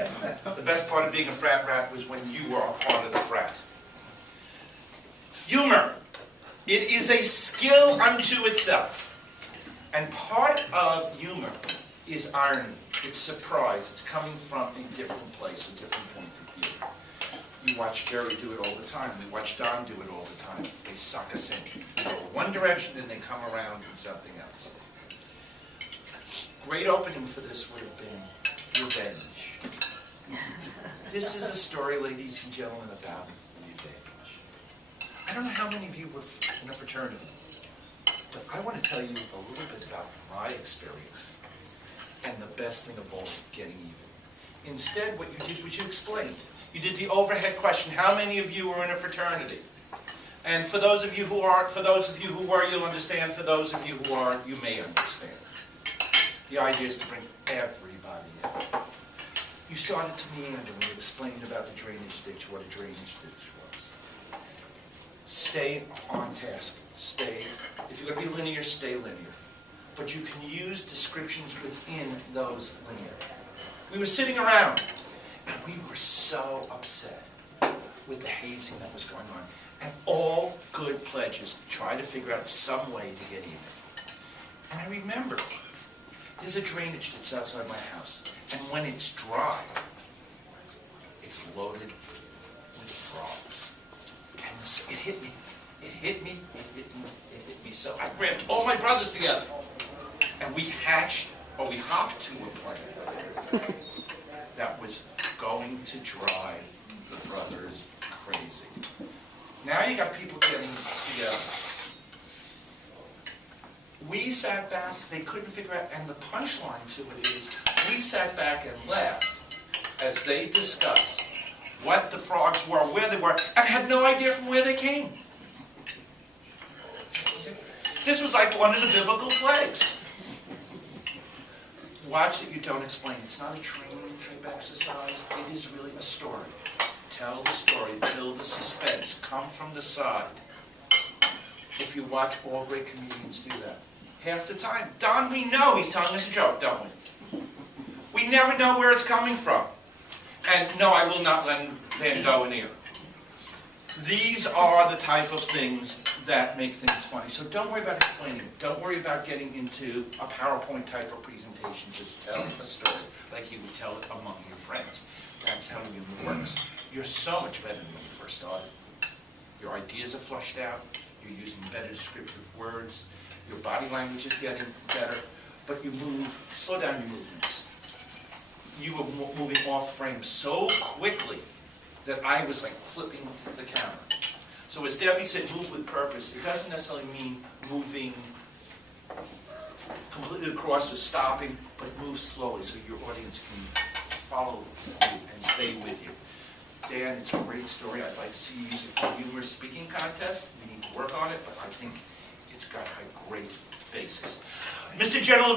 The best part of being a frat rat was when you were a part of the frat. Humor. It is a skill unto itself. And part of humor is irony. It's surprise. It's coming from a different place, a different point of view. You watch Jerry do it all the time. We watch Don do it all the time. They suck us in. They go one direction and they come around in something else. Great opening for this would have been revenge. This is a story, ladies and gentlemen, about revenge. I don't know how many of you were in a fraternity, but I want to tell you a little bit about my experience and the best thing of all, getting even. Instead, what you did was you explained. You did the overhead question, how many of you were in a fraternity? And for those of you who aren't, for those of you who were, you'll understand. For those of you who aren't, you may understand. The idea is to bring everybody in. You started to meander when you explained about the drainage ditch, what a drainage ditch was. Stay on task. Stay, if you're going to be linear, stay linear. But you can use descriptions within those linear. We were sitting around, and we were so upset with the hazing that was going on. And all good pledges try to figure out some way to get even. And I remember, there's a drainage that's outside my house, and when it's dry, it's loaded with frogs. And it hit me. It hit me, it hit me, it hit me. So I grabbed all my brothers together, and we hopped to a plan that was going to drive the brothers crazy. Now you got people getting together. We sat back, they couldn't figure out, and the punchline to it is, we sat back and laughed as they discussed what the frogs were, where they were, and had no idea from where they came. This was like one of the biblical plagues. Watch that you don't explain. It's not a training type exercise. It is really a story. Tell the story, build the suspense, come from the side. If you watch, all great comedians do that. Half the time. Don, we know he's telling us a joke, don't we? We never know where it's coming from. And no, I will not lend Van Gogh an ear. These are the type of things that make things funny. So don't worry about explaining. Don't worry about getting into a PowerPoint type of presentation. Just tell a story like you would tell it among your friends. That's how humor works. You're so much better than when you first started. Your ideas are flushed out. You're using better descriptive words. Your body language is getting better. But you slow down your movements. You were moving off frame so quickly that I was like flipping the camera. So as Debbie said, move with purpose. It doesn't necessarily mean moving completely across or stopping, but move slowly so your audience can follow you and stay with you. Dan, it's a great story. I'd like to see you use it for a humorous speaking contest. We need to work on it, but I think it's got a great basis. Mr. General